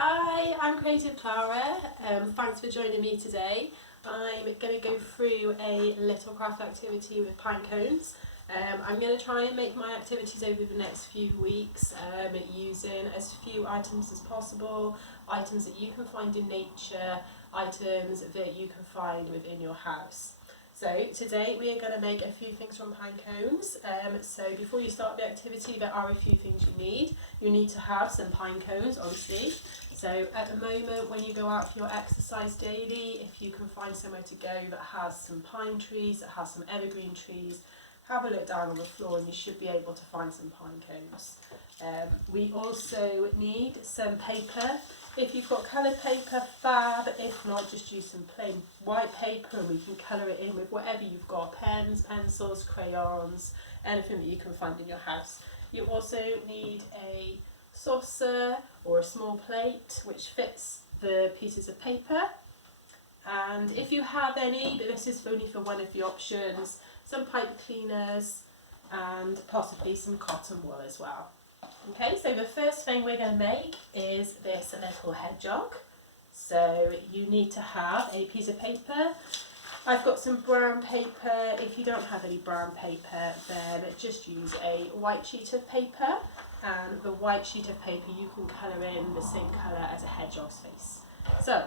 Hi, I'm Creative Clara. Thanks for joining me today. I'm going to go through a little craft activity with pine cones. I'm going to try and make my activities over the next few weeks using as few items as possible, items that you can find in nature, items that you can find within your house. So today we are going to make a few things from pine cones. So before you start the activity, there are a few things you need. You need to have some pine cones, obviously. So at the moment when you go out for your exercise daily, if you can find somewhere to go that has some pine trees, that has some evergreen trees, have a look down on the floor and you should be able to find some pine cones. We also need some paper. If you've got coloured paper, fab. If not, just use some plain white paper and we can colour it in with whatever you've got. Pens, pencils, crayons, anything that you can find in your house. You also need a saucer or a small plate which fits the pieces of paper. And if you have any, but this is only for one of the options, some pipe cleaners and possibly some cotton wool as well. Okay, so the first thing we're going to make is this little hedgehog. So you need to have a piece of paper. I've got some brown paper. If you don't have any brown paper, then just use a white sheet of paper. And the white sheet of paper you can colour in the same colour as a hedgehog's face. So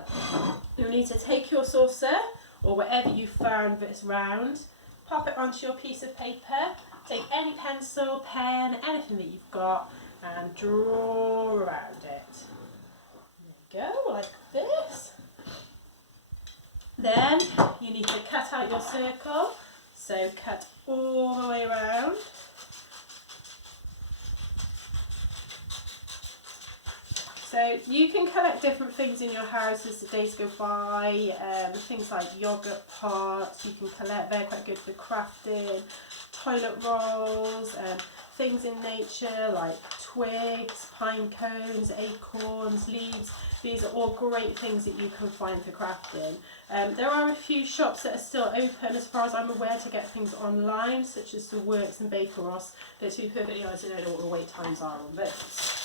you'll need to take your saucer or whatever you found that's round, pop it onto your piece of paper, take any pencil, pen, anything that you've got and draw around it. There you go, like this. Then you need to cut out your circle, so cut all the way around. So you can collect different things in your house as the days go by, things like yogurt pots, you can collect, they're quite good for crafting, toilet rolls, things in nature like twigs, pine cones, acorns, leaves. These are all great things that you can find for crafting. There are a few shops that are still open as far as I'm aware to get things online, such as the Works and Baker Ross, but to be perfectly honest, I don't know what the wait times are on those.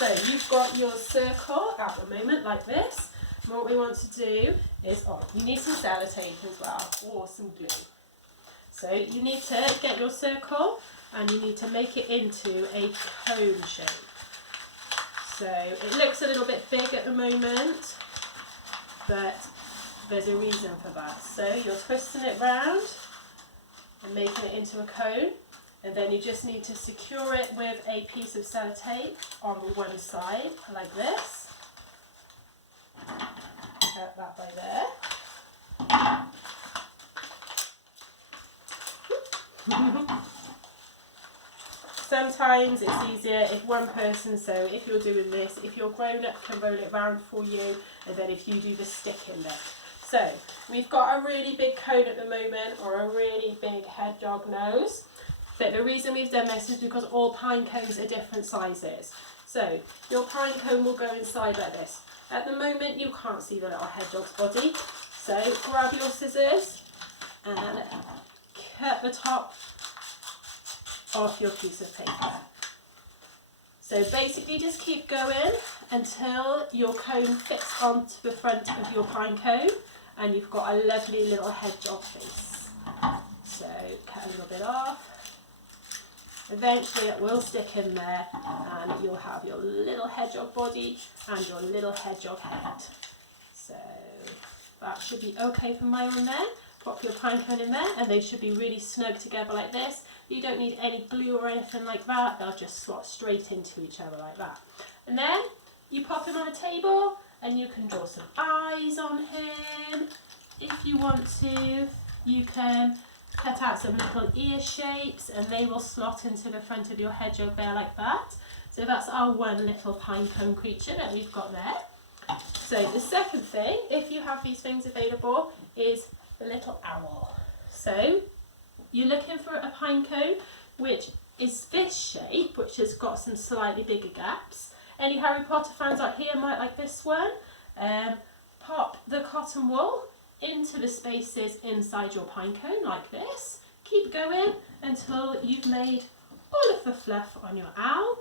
So you've got your circle at the moment like this. And what we want to do is, you need some sellotape as well, or some glue. So you need to get your circle and you need to make it into a cone shape. So it looks a little bit big at the moment, but there's a reason for that. So you're twisting it round and making it into a cone. And then you just need to secure it with a piece of sellotape on the one side, like this. Cut that by there. Sometimes it's easier if one person, so if you're doing this, if your grown-up can roll it round for you, and then if you do the sticking bit. So we've got a really big cone at the moment, or a really big hedgehog nose. But the reason we've done this is because all pine cones are different sizes. So your pine cone will go inside like this. At the moment you can't see the little hedgehog's body. So grab your scissors and cut the top off your piece of paper. So basically just keep going until your cone fits onto the front of your pine cone and you've got a lovely little hedgehog face. So cut a little bit off. Eventually it will stick in there and you'll have your little hedgehog body and your little hedgehog head. So that should be okay for my one there. Pop your pine cone in there and they should be really snug together like this. You don't need any glue or anything like that, they'll just slot straight into each other like that. And then you pop him on a table and you can draw some eyes on him. If you want to, you can cut out some little ear shapes and they will slot into the front of your hedgehog there like that. So that's our one little pine cone creature that we've got there. So the second thing, if you have these things available, is the little owl. So you're looking for a pine cone which is this shape, which has got some slightly bigger gaps. Any Harry Potter fans out here might like this one. Pop the cotton wool into the spaces inside your pine cone like this. Keep going until you've made all of the fluff on your owl.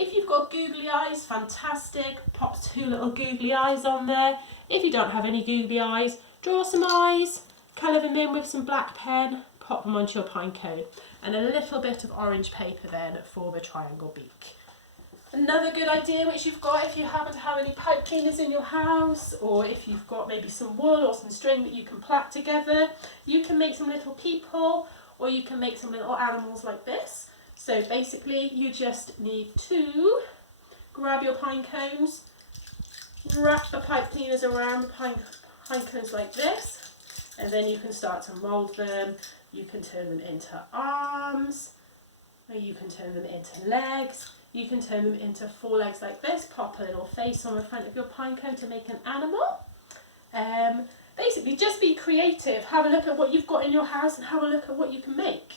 If you've got googly eyes, fantastic, pop 2 little googly eyes on there. If you don't have any googly eyes, draw some eyes, colour them in with some black pen, pop them onto your pine cone, and a little bit of orange paper then for the triangle beak. Another good idea which you've got, if you happen to have any pipe cleaners in your house, or if you've got maybe some wool or some string that you can plait together, you can make some little people, or you can make some little animals like this. So basically you just need to grab your pine cones, wrap the pipe cleaners around the pine cones like this, and then you can start to mould them. You can turn them into arms, or you can turn them into legs. You can turn them into 4 legs like this, pop a little face on the front of your pine cone to make an animal. Basically just be creative, have a look at what you've got in your house and have a look at what you can make.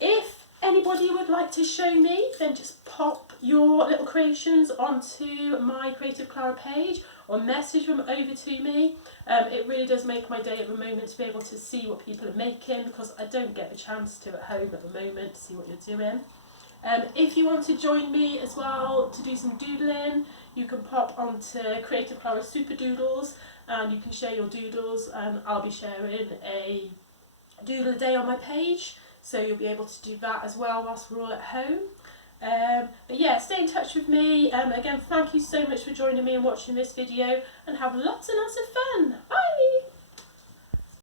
If anybody would like to show me, then just pop your little creations onto my Creative Clara page or message them over to me. It really does make my day at the moment to be able to see what people are making, because I don't get the chance to at home at the moment to see what you're doing. If you want to join me as well to do some doodling, you can pop onto Creative Clara Super Doodles and you can share your doodles, and I'll be sharing a doodle a day on my page, so you'll be able to do that as well whilst we're all at home. But yeah, stay in touch with me. Again, thank you so much for joining me and watching this video, and have lots and lots of fun. Bye!